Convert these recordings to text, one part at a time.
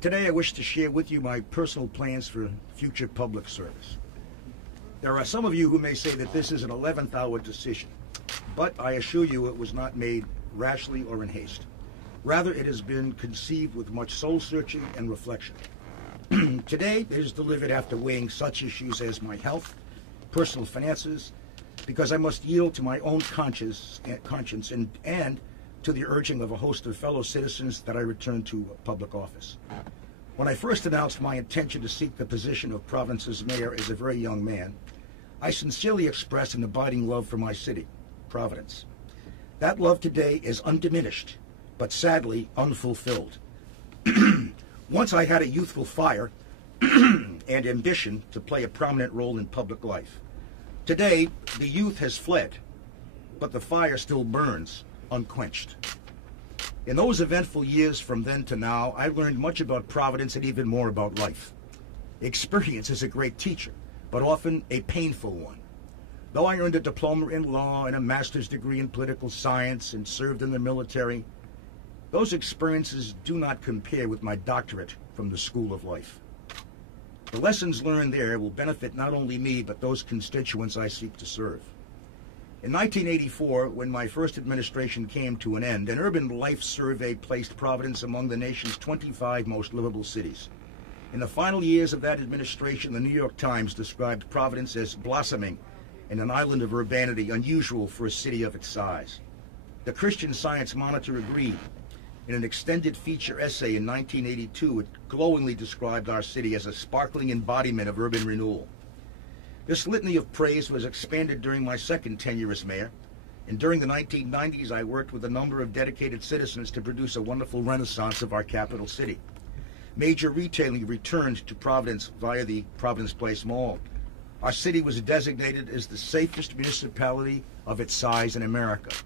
Today I wish to share with you my personal plans for future public service. There are some of you who may say that this is an 11th hour decision, but I assure you it was not made rashly or in haste. Rather, it has been conceived with much soul-searching and reflection. Today it is delivered after weighing such issues as my health, personal finances, because I must yield to my own conscience and to the urging of a host of fellow citizens that I return to public office. When I first announced my intention to seek the position of Providence's mayor as a very young man, I sincerely expressed an abiding love for my city, Providence. That love today is undiminished, but sadly unfulfilled. Once I had a youthful fire and ambition to play a prominent role in public life. Today, the youth has fled, but the fire still burns unquenched. In those eventful years from then to now, I learned much about Providence and even more about life. Experience is a great teacher, but often a painful one. Though I earned a diploma in law and a master's degree in political science and served in the military, those experiences do not compare with my doctorate from the School of Life. The lessons learned there will benefit not only me, but those constituents I seek to serve. In 1984, when my first administration came to an end, an urban life survey placed Providence among the nation's 25 most livable cities. In the final years of that administration, the New York Times described Providence as blossoming in an island of urbanity unusual for a city of its size. The Christian Science Monitor agreed. In an extended feature essay in 1982, it glowingly described our city as a sparkling embodiment of urban renewal. This litany of praise was expanded during my second tenure as mayor, and during the 1990s I worked with a number of dedicated citizens to produce a wonderful renaissance of our capital city. Major retailing returned to Providence via the Providence Place Mall. Our city was designated as the safest municipality of its size in America.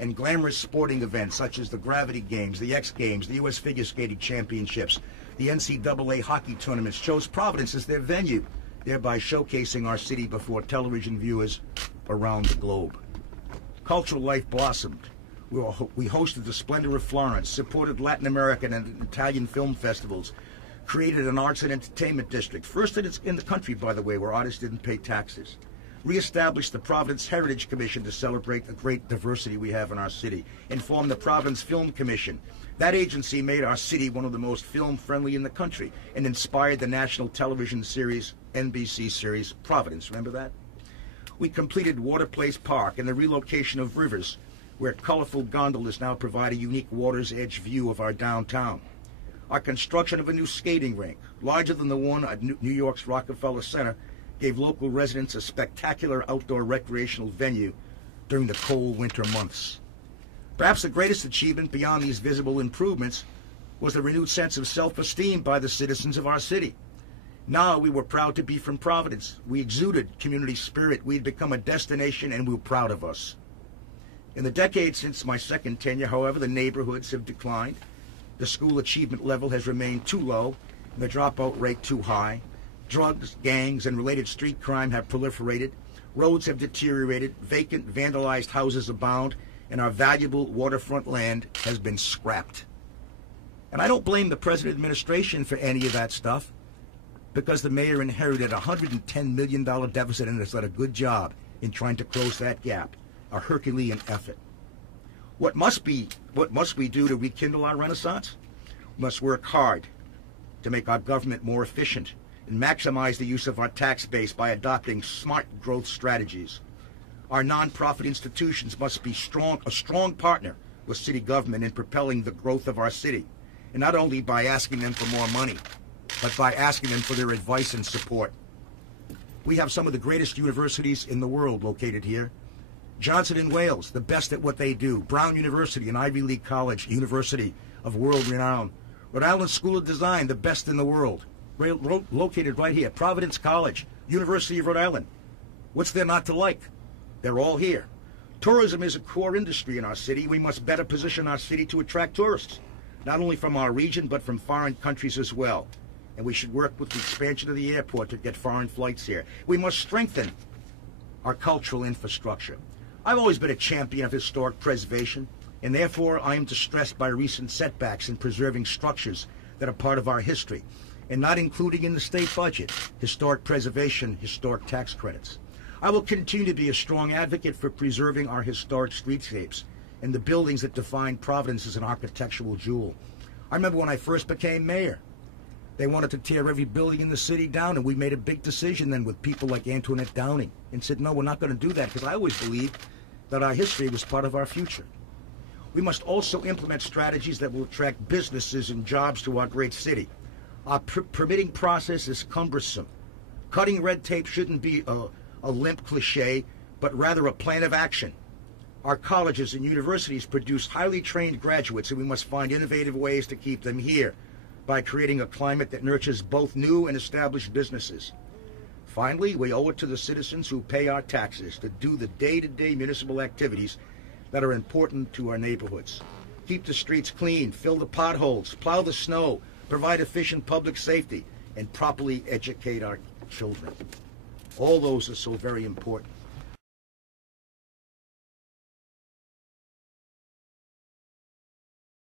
And glamorous sporting events such as the Gravity Games, the X Games, the U.S. Figure Skating Championships, the NCAA hockey tournaments chose Providence as their venue, thereby showcasing our city before television viewers around the globe. Cultural life blossomed. We hosted the Splendor of Florence, supported Latin American and Italian film festivals, created an arts and entertainment district, first in the country, by the way, where artists didn't pay taxes. Reestablished the Providence Heritage Commission to celebrate the great diversity we have in our city, and formed the Providence Film Commission. That agency made our city one of the most film-friendly in the country and inspired the national television series, NBC series, Providence. Remember that? We completed Water Place Park and the relocation of Rivers, where colorful gondolas now provide a unique water's edge view of our downtown. Our construction of a new skating rink, larger than the one at New York's Rockefeller Center, gave local residents a spectacular outdoor recreational venue during the cold winter months. Perhaps the greatest achievement beyond these visible improvements was the renewed sense of self-esteem by the citizens of our city. Now we were proud to be from Providence. We exuded community spirit. We had become a destination, and we were proud of us. In the decades since my second tenure, however, the neighborhoods have declined. The school achievement level has remained too low, and the dropout rate too high. Drugs, gangs, and related street crime have proliferated. Roads have deteriorated. Vacant, vandalized houses abound, and our valuable waterfront land has been scrapped. And I don't blame the present administration for any of that stuff, because the mayor inherited a $110 million deficit and has done a good job in trying to close that gap, a Herculean effort. What must we do to rekindle our renaissance? We must work hard to make our government more efficient and maximize the use of our tax base by adopting smart growth strategies. Our nonprofit institutions must be a strong partner with city government in propelling the growth of our city, and not only by asking them for more money, but by asking them for their advice and support. We have some of the greatest universities in the world located here. Johnson & Wales, the best at what they do. Brown University, an Ivy League college, university of world renown. Rhode Island School of Design, the best in the world. Located right here. Providence College, University of Rhode Island. What's there not to like? They're all here. Tourism is a core industry in our city. We must better position our city to attract tourists, not only from our region, but from foreign countries as well. And we should work with the expansion of the airport to get foreign flights here. We must strengthen our cultural infrastructure. I've always been a champion of historic preservation, and therefore I am distressed by recent setbacks in preserving structures that are part of our history, and not including in the state budget historic preservation, historic tax credits. I will continue to be a strong advocate for preserving our historic streetscapes and the buildings that define Providence as an architectural jewel. I remember when I first became mayor, they wanted to tear every building in the city down, and we made a big decision then with people like Antoinette Downing and said, no, we're not going to do that, because I always believed that our history was part of our future. We must also implement strategies that will attract businesses and jobs to our great city. Our permitting process is cumbersome. Cutting red tape shouldn't be a limp cliche, but rather a plan of action. Our colleges and universities produce highly trained graduates, and we must find innovative ways to keep them here by creating a climate that nurtures both new and established businesses. Finally, we owe it to the citizens who pay our taxes to do the day-to-day municipal activities that are important to our neighborhoods. Keep the streets clean, fill the potholes, plow the snow, provide efficient public safety, and properly educate our children. All those are so very important.